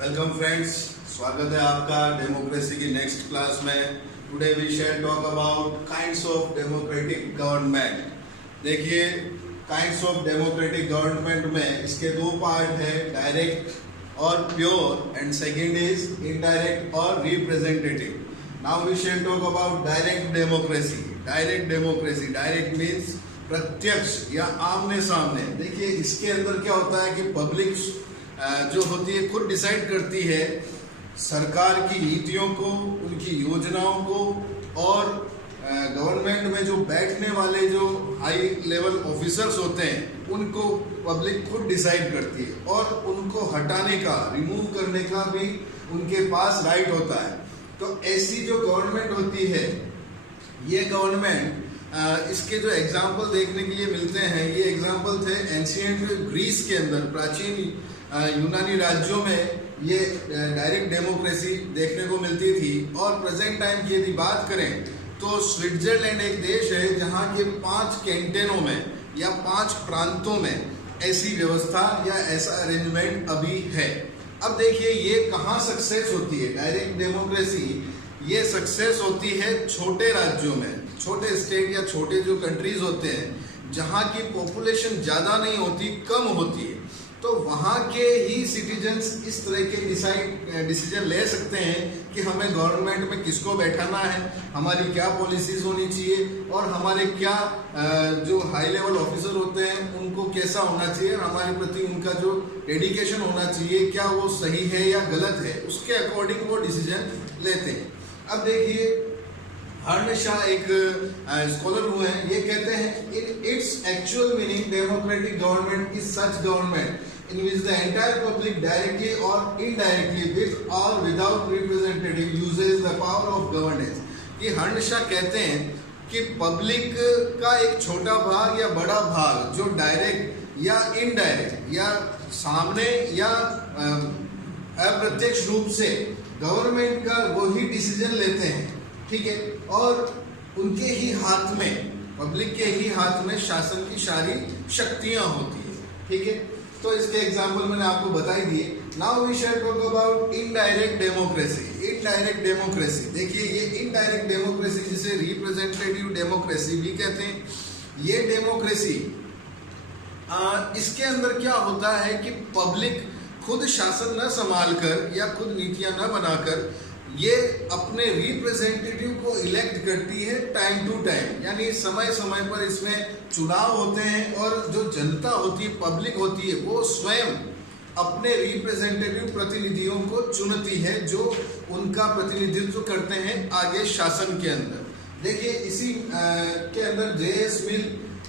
Welcome friends, स्वागत है आपका डेमोक्रेसी की नेक्स्ट क्लास में। Today we shall talk about kinds of democratic government. देखिए, काइंड्स ऑफ डेमोक्रेटिक गवर्नमेंट में इसके दो पार्ट है, डायरेक्ट और pure, and second is indirect और representative. Now we shall talk about direct democracy. Direct democracy, direct means प्रत्यक्ष या आमने सामने। देखिए, इसके अंदर क्या होता है कि पब्लिक जो होती है खुद डिसाइड करती है सरकार की नीतियों को, उनकी योजनाओं को, और गवर्नमेंट में जो बैठने वाले जो हाई लेवल ऑफिसर्स होते हैं उनको पब्लिक खुद डिसाइड करती है, और उनको हटाने का, रिमूव करने का भी उनके पास राइट होता है। तो ऐसी जो गवर्नमेंट होती है, ये गवर्नमेंट, इसके जो एग्जाम्पल देखने के लिए मिलते हैं, ये एग्जाम्पल थे एंशिएंट ग्रीस के अंदर, प्राचीन यूनानी राज्यों में ये डायरेक्ट डेमोक्रेसी देखने को मिलती थी। और प्रेजेंट टाइम की यदि बात करें तो स्विट्जरलैंड एक देश है जहाँ के 5 कैंटनों में या 5 प्रांतों में ऐसी व्यवस्था या ऐसा अरेंजमेंट अभी है। अब देखिए, ये कहाँ सक्सेस होती है डायरेक्ट डेमोक्रेसी? ये सक्सेस होती है छोटे राज्यों में, छोटे स्टेट या छोटे जो कंट्रीज होते हैं जहाँ की पॉपुलेशन ज़्यादा नहीं होती, कम होती है। तो वहाँ के ही सिटीजन्स इस तरह के डिसीजन ले सकते हैं कि हमें गवर्नमेंट में किसको बैठाना है, हमारी क्या पॉलिसीज होनी चाहिए, और हमारे क्या जो हाई लेवल ऑफिसर होते हैं उनको कैसा होना चाहिए, और हमारे प्रति उनका जो डेडिकेशन होना चाहिए, क्या वो सही है या गलत है, उसके अकॉर्डिंग वो डिसीजन लेते हैं। अब देखिए, हर्न शाह एक स्कॉलर हुए हैं, ये कहते हैं its actual meaning democratic government is such government in which the entire public directly or indirectly with or without representative uses the power of governance। कि हर्न शाह कहते हैं कि पब्लिक का एक छोटा भाग या बड़ा भाग जो डायरेक्ट या इनडायरेक्ट या सामने या अप्रत्यक्ष रूप से गवर्नमेंट का वही डिसीजन लेते हैं, ठीक है, और उनके ही हाथ में, पब्लिक के ही हाथ में शासन की सारी शक्तियां होती है, ठीक है। तो इसके एग्जाम्पल मैंने आपको बताई दिए। Now we shall talk about indirect democracy. Indirect democracy, देखिए, ये इनडायरेक्ट डेमोक्रेसी जिसे रिप्रेजेंटेटिव डेमोक्रेसी भी कहते हैं, ये डेमोक्रेसी इसके अंदर क्या होता है कि पब्लिक खुद शासन न संभाल कर या खुद नीतियां न बनाकर ये अपने रिप्रेजेंटेटिव को इलेक्ट करती है टाइम टू टाइम, यानी समय समय पर इसमें चुनाव होते हैं, और जो जनता होती है, पब्लिक होती है, वो स्वयं अपने रिप्रेजेंटेटिव प्रतिनिधियों को चुनती है जो उनका प्रतिनिधित्व करते हैं आगे शासन के अंदर। देखिए, इसी के अंदर जे.एस. मिल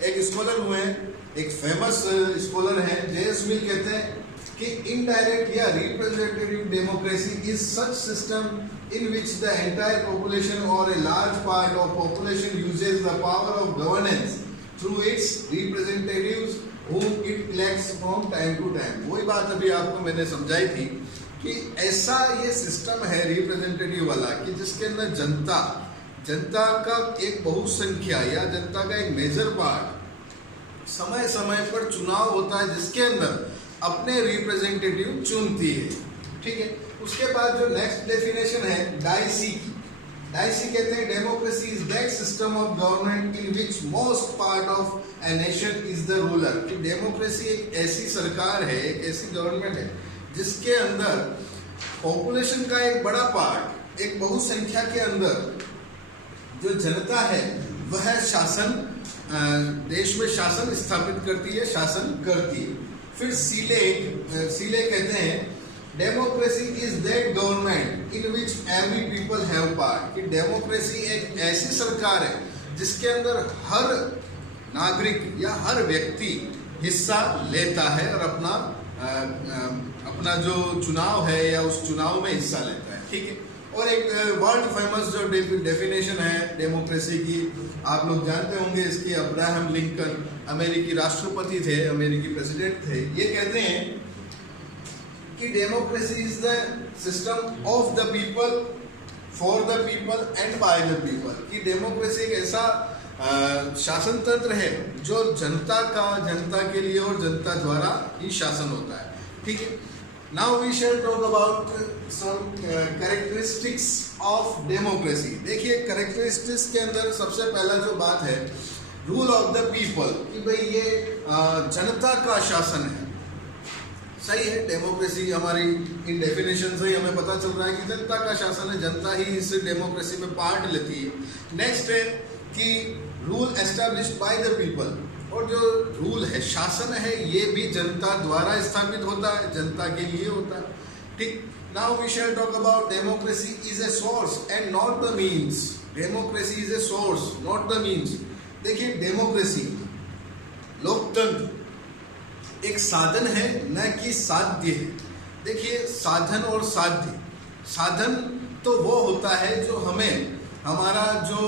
एक स्कॉलर हुए हैं, एक फेमस स्कॉलर हैं। जे.एस. मिल कहते हैं कि इनडायरेक्ट या representative democracy is such system in which the entire population or a large part of population uses the power of governance through its representatives whom it elects from time to time। वही बात अभी आपको मैंने समझाई थी कि ऐसा ये सिस्टम है रिप्रेजेंटेटिव वाला कि जिसके अंदर जनता का एक बहुसंख्या या जनता का एक मेजर पार्ट समय समय पर चुनाव होता है, जिसके अंदर अपने रिप्रेजेंटेटिव चुनती है, ठीक है। उसके बाद जो नेक्स्ट डेफिनेशन है डाइसी की, डाइसी कहते हैं democracy is that system of government in which most part of a nation is the ruler. कि डेमोक्रेसी एक ऐसी सरकार है, एक ऐसी गवर्नमेंट है जिसके अंदर पॉपुलेशन का एक बड़ा पार्ट, एक बहुसंख्या के अंदर जो जनता है वह शासन, देश में शासन स्थापित करती है, शासन करती है। फिर सीले कहते हैं democracy is that government in which every people have part. कि डेमोक्रेसी एक ऐसी सरकार है जिसके अंदर हर नागरिक या हर व्यक्ति हिस्सा लेता है और अपना जो चुनाव है या उस चुनाव में हिस्सा लेता है, ठीक है। और एक वर्ल्ड फेमस जो डेफिनेशन है डेमोक्रेसी की, आप लोग जानते होंगे इसकी, अब्राहम लिंकन अमेरिकी राष्ट्रपति थे, अमेरिकी प्रेसिडेंट थे। ये कहते हैं कि democracy is the system of the people for the people and by the people. कि डेमोक्रेसी एक ऐसा शासन तंत्र है जो जनता के लिए और जनता द्वारा ही शासन होता है, ठीक है। Now we shall talk about some characteristics of democracy. देखिए characteristics के अंदर सबसे पहला जो बात है रूल ऑफ द पीपल, कि भाई ये जनता का शासन है. सही है, डेमोक्रेसी हमारी इन डेफिनेशन से ही हमें पता चल रहा है कि जनता का शासन है, जनता ही इस डेमोक्रेसी में पार्ट लेती है. नेक्स्ट है कि rule established by the people, और जो रूल है, शासन है, ये भी जनता द्वारा स्थापित होता है, जनता के लिए होता है. ठीक. Now we shall talk about democracy is a source and not the means. Democracy is a source not the means. देखिए डेमोक्रेसी, लोकतंत्र एक साधन है न कि साध्य है. देखिए साधन और साध्य, साधन तो वो होता है जो हमें हमारा जो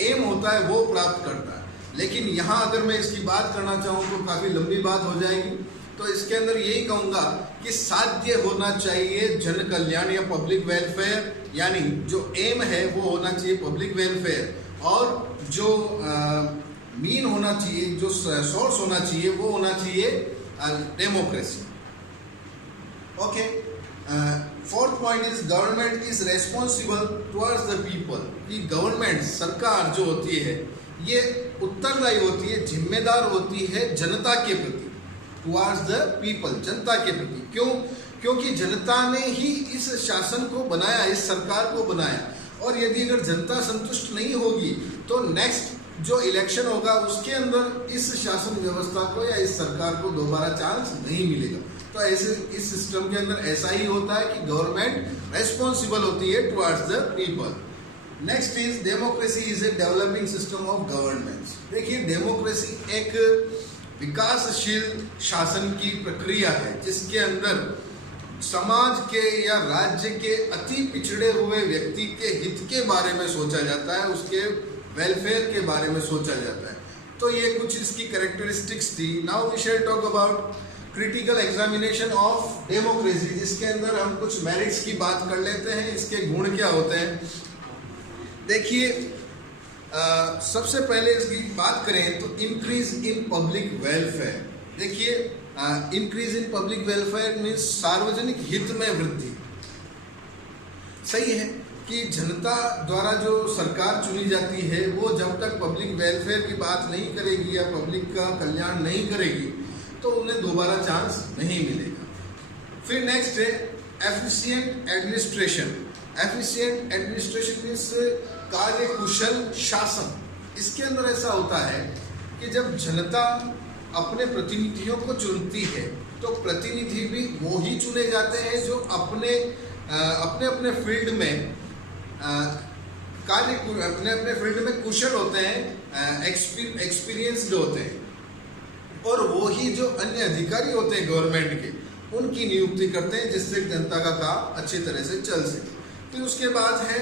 एम होता है वो प्राप्त करता है. लेकिन यहाँ अगर मैं इसकी बात करना चाहूँ तो काफ़ी लंबी बात हो जाएगी. तो इसके अंदर यही कहूँगा कि साध्य होना चाहिए जन कल्याण या पब्लिक वेलफेयर, यानी जो एम है वो होना चाहिए पब्लिक वेलफेयर, और जो मीन होना चाहिए, जो सोर्स होना चाहिए वो होना चाहिए democracy. Okay. Fourth point is government is responsible towards the people. कि गवर्नमेंट, सरकार जो होती है ये उत्तरदायी होती है, जिम्मेदार होती है जनता के प्रति, टुवर्ड्स द पीपल, जनता के प्रति. क्यों? क्योंकि जनता ने ही इस शासन को बनाया, इस सरकार को बनाया, और यदि अगर जनता संतुष्ट नहीं होगी तो नेक्स्ट जो इलेक्शन होगा उसके अंदर इस शासन व्यवस्था को या इस सरकार को दोबारा चांस नहीं मिलेगा. तो ऐसे इस सिस्टम के अंदर ऐसा ही होता है कि गवर्नमेंट रेस्पॉन्सिबल होती है towards the people. Next is democracy is a developing system of government. देखिए डेमोक्रेसी एक विकासशील शासन की प्रक्रिया है जिसके अंदर समाज के या राज्य के अति पिछड़े हुए व्यक्ति के हित के बारे में सोचा जाता है, उसके वेलफेयर के बारे में सोचा जाता है. तो ये कुछ इसकी कैरेक्टरिस्टिक्स थी. Now we shall talk about critical examination of democracy, जिसके अंदर हम कुछ मेरिट्स की बात कर लेते हैं, इसके गुण क्या होते हैं. देखिए सबसे पहले इसकी बात करें तो इंक्रीज इन पब्लिक वेलफेयर. देखिए increase in public welfare means सार्वजनिक हित में वृद्धि. सही है कि जनता द्वारा जो सरकार चुनी जाती है वो जब तक पब्लिक वेलफेयर की बात नहीं करेगी या पब्लिक का कल्याण नहीं करेगी तो उन्हें दोबारा चांस नहीं मिलेगा. फिर नेक्स्ट है efficient administration. Efficient administration means कार्य कुशल शासन. इसके अंदर ऐसा होता है कि जब जनता अपने प्रतिनिधियों को चुनती है तो प्रतिनिधि भी वो ही चुने जाते हैं जो अपने अपने फील्ड में अपने फील्ड में कुशल होते हैं, एक्सपीरियंस्ड होते हैं, और वो ही जो अन्य अधिकारी होते हैं गवर्नमेंट के उनकी नियुक्ति करते हैं जिससे जनता का काम अच्छी तरह से चल सके. फिर उसके बाद है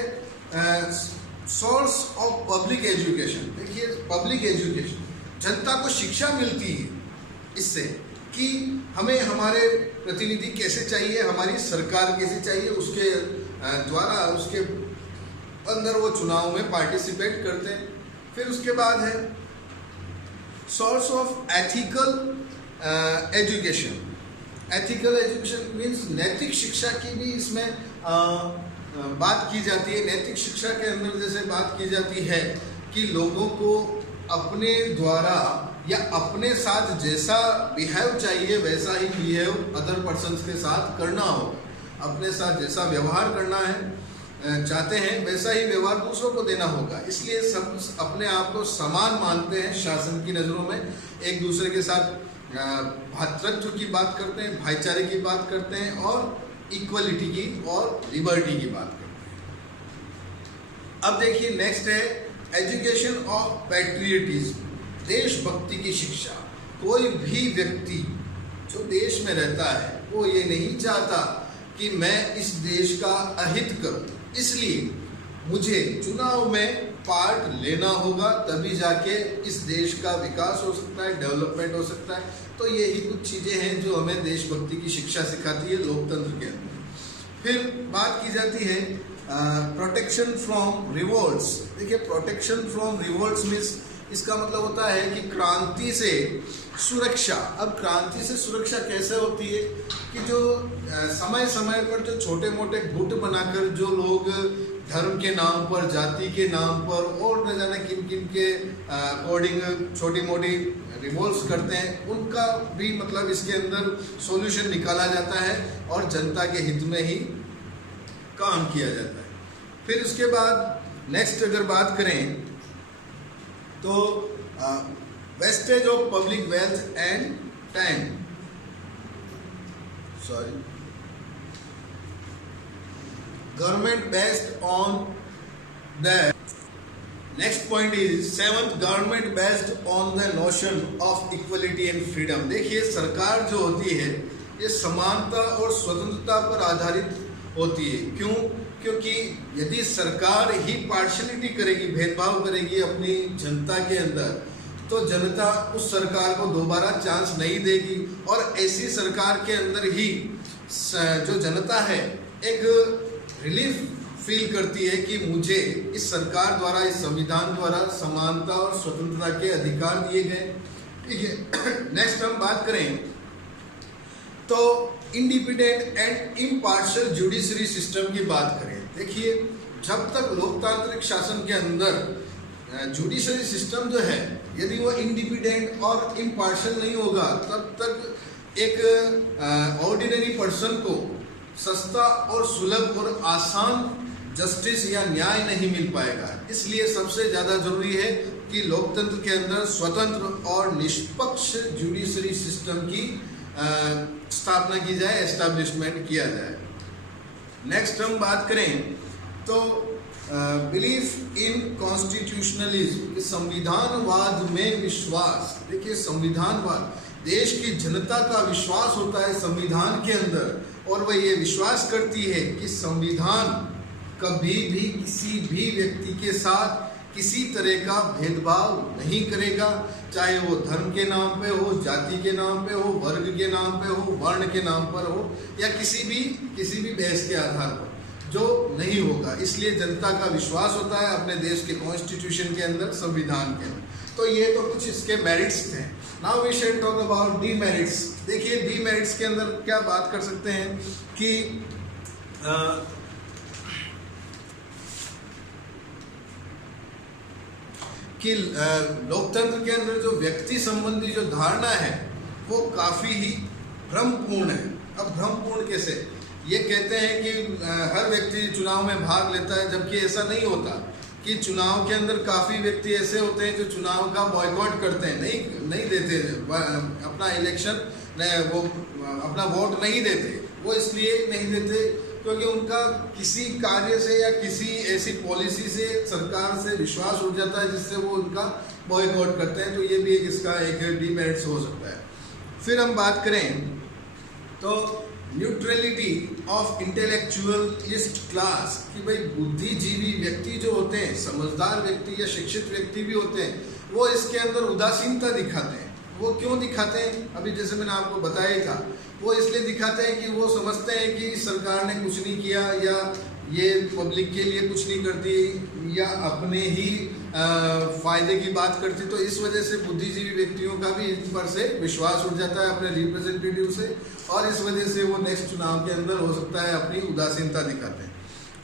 सोर्स ऑफ पब्लिक एजुकेशन. देखिए पब्लिक एजुकेशन, जनता को शिक्षा मिलती है इससे कि हमें हमारे प्रतिनिधि कैसे चाहिए, हमारी सरकार कैसे चाहिए, उसके द्वारा उसके अंदर वो चुनाव में पार्टिसिपेट करते हैं. फिर उसके बाद है source of ethical education. Ethical education means नैतिक शिक्षा की भी इसमें बात की जाती है. नैतिक शिक्षा के अंदर जैसे बात की जाती है कि लोगों को अपने द्वारा या अपने साथ जैसा बिहेव चाहिए वैसा ही बिहेव अदर पर्सन्स के साथ करना होगा. अपने साथ जैसा व्यवहार करना है चाहते हैं वैसा ही व्यवहार दूसरों को देना होगा. इसलिए सब अपने आप को समान मानते हैं शासन की नज़रों में, एक दूसरे के साथ भ्रातृत्व की बात करते हैं, भाईचारे की बात करते हैं, और इक्वलिटी की और लिबर्टी की बात करते हैं. अब देखिए नेक्स्ट है एजुकेशन ऑफ पैट्रियटिज्म. देशभक्ति की शिक्षा. कोई भी व्यक्ति जो देश में रहता है वो ये नहीं चाहता कि मैं इस देश का अहित करूं, इसलिए मुझे चुनाव में पार्ट लेना होगा, तभी जाके इस देश का विकास हो सकता है, डेवलपमेंट हो सकता है. तो यही कुछ चीज़ें हैं जो हमें देशभक्ति की शिक्षा सिखाती है लोकतंत्र के अंदर. फिर बात की जाती है प्रोटेक्शन फ्रॉम रिवोल्ट्स. देखिए प्रोटेक्शन फ्रॉम रिवोल्ट्स मीन्स इसका मतलब होता है कि क्रांति से सुरक्षा. अब क्रांति से सुरक्षा कैसे होती है कि जो समय समय पर जो छोटे मोटे गुट बनाकर जो लोग धर्म के नाम पर, जाति के नाम पर और न जाने किन किन के अकॉर्डिंग छोटी मोटी रिवोल्ट्स करते हैं, उनका भी मतलब इसके अंदर सॉल्यूशन निकाला जाता है और जनता के हित में ही काम किया जाता है। फिर उसके बाद नेक्स्ट अगर बात करें तो wastage of public wealth and time, sorry, government based on that. Next point is seventh, government based on the notion of equality and freedom. देखिए सरकार जो होती है ये समानता और स्वतंत्रता पर आधारित होती है। क्यों? क्योंकि यदि सरकार ही पार्शलिटी करेगी, भेदभाव करेगी अपनी जनता के अंदर, तो जनता उस सरकार को दोबारा चांस नहीं देगी और ऐसी सरकार के अंदर ही जो जनता है एक रिलीफ फील करती है कि मुझे इस सरकार द्वारा, इस संविधान द्वारा समानता और स्वतंत्रता के अधिकार दिए गए। ठीक है, नेक्स्ट हम बात करें तो independent and impartial judiciary system की बात करें। देखिए जब तक लोकतांत्रिक शासन के अंदर जुडिशरी सिस्टम जो है यदि वो इंडिपेंडेंट और इम्पार्शियल नहीं होगा, तब तक एक ऑर्डिनरी पर्सन को सस्ता और सुलभ और आसान जस्टिस या न्याय नहीं मिल पाएगा। इसलिए सबसे ज़्यादा जरूरी है कि लोकतंत्र के अंदर स्वतंत्र और निष्पक्ष जुडिशरी सिस्टम की स्थापना की जाए, एस्टैब्लिशमेंट किया जाए। नेक्स्ट हम बात करें तो बिलीफ इन कॉन्स्टिट्यूशनलिज्म, संविधानवाद में विश्वास। देखिए संविधानवाद, देश की जनता का विश्वास होता है संविधान के अंदर और वह ये विश्वास करती है कि संविधान कभी भी किसी भी व्यक्ति के साथ किसी तरह का भेदभाव नहीं करेगा, चाहे वो धर्म के नाम पे हो, जाति के नाम पे हो, वर्ग के नाम पे हो, वर्ण के नाम पर हो या किसी भी बहस के आधार पर, जो नहीं होगा। इसलिए जनता का विश्वास होता है अपने देश के कॉन्स्टिट्यूशन के अंदर, संविधान के अंदर। तो ये तो कुछ इसके मेरिट्स थे। Now we shall talk about demerits. देखिए डीमेरिट्स के अंदर क्या बात कर सकते हैं कि लोकतंत्र के अंदर जो व्यक्ति संबंधी जो धारणा है वो काफी ही भ्रमपूर्ण है। अब भ्रमपूर्ण कैसे? ये कहते हैं कि हर व्यक्ति चुनाव में भाग लेता है, जबकि ऐसा नहीं होता कि चुनाव के अंदर काफ़ी व्यक्ति ऐसे होते हैं जो चुनाव का बॉयकॉट करते हैं, नहीं देते अपना इलेक्शन, वो अपना वोट नहीं देते। वो इसलिए नहीं देते क्योंकि उनका किसी कार्य से या किसी ऐसी पॉलिसी से, सरकार से विश्वास उठ जाता है जिससे वो उनका बॉयकॉट करते हैं। तो ये भी इसका एक डीमेरिट्स हो सकता है। फिर हम बात करें तो न्यूट्रलिटी ऑफ इंटेलेक्चुअलिस्ट क्लास, कि भाई बुद्धिजीवी व्यक्ति जो होते हैं, समझदार व्यक्ति या शिक्षित व्यक्ति भी होते हैं, वो इसके अंदर उदासीनता दिखाते हैं। वो क्यों दिखाते हैं? अभी जैसे मैंने आपको बताया था, वो इसलिए दिखाते हैं कि वो समझते हैं कि सरकार ने कुछ नहीं किया या ये पब्लिक के लिए कुछ नहीं करती या अपने ही फायदे की बात करती। तो इस वजह से बुद्धिजीवी व्यक्तियों का भी इन पर से विश्वास उठ जाता है अपने रिप्रेजेंटेटिव से, और इस वजह से वो नेक्स्ट चुनाव के अंदर हो सकता है अपनी उदासीनता दिखाते हैं।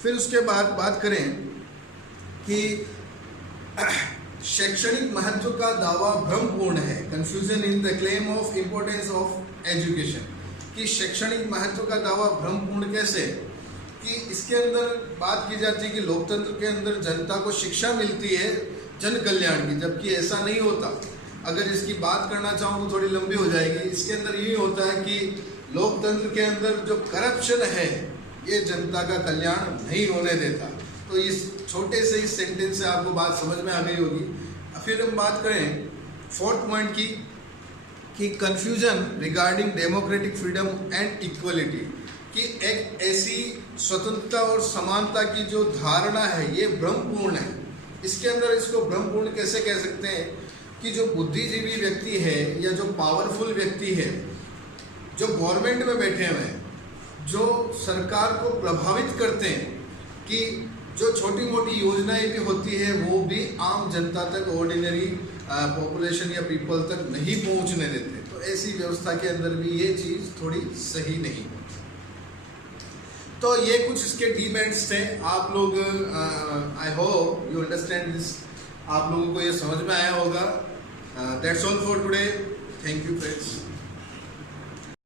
फिर उसके बाद बात करें कि शैक्षणिक महत्व का दावा भ्रमपूर्ण है। Confusion in the claim of importance of education, कि शैक्षणिक महत्व का दावा भ्रमपूर्ण कैसे? कि इसके अंदर बात की जाती है कि लोकतंत्र के अंदर जनता को शिक्षा मिलती है जन कल्याण की, जबकि ऐसा नहीं होता। अगर इसकी बात करना चाहूँ तो थोड़ी लंबी हो जाएगी। इसके अंदर यही होता है कि लोकतंत्र के अंदर जो करप्शन है ये जनता का कल्याण नहीं होने देता। तो इस छोटे से इस सेंटेंस से आपको बात समझ में आ गई होगी। फिर हम बात करें फोर्थ पॉइंट की, कि confusion regarding democratic freedom and equality, कि एक ऐसी स्वतंत्रता और समानता की जो धारणा है ये भ्रमपूर्ण है। इसके अंदर इसको भ्रमपूर्ण कैसे कह सकते हैं? कि जो बुद्धिजीवी व्यक्ति है या जो पावरफुल व्यक्ति है, जो गवर्नमेंट में बैठे हुए हैं, जो सरकार को प्रभावित करते हैं, कि जो छोटी मोटी योजनाएं भी होती है वो भी आम जनता तक, ऑर्डिनरी पॉपुलेशन या पीपल तक नहीं पहुंचने देते। तो ऐसी व्यवस्था के अंदर भी ये चीज़ थोड़ी सही नहीं है। तो ये कुछ इसके डिबेट्स थे। आप लोग I hope you understand this, आप लोगों को ये समझ में आया होगा। That's all for today, thank you friends.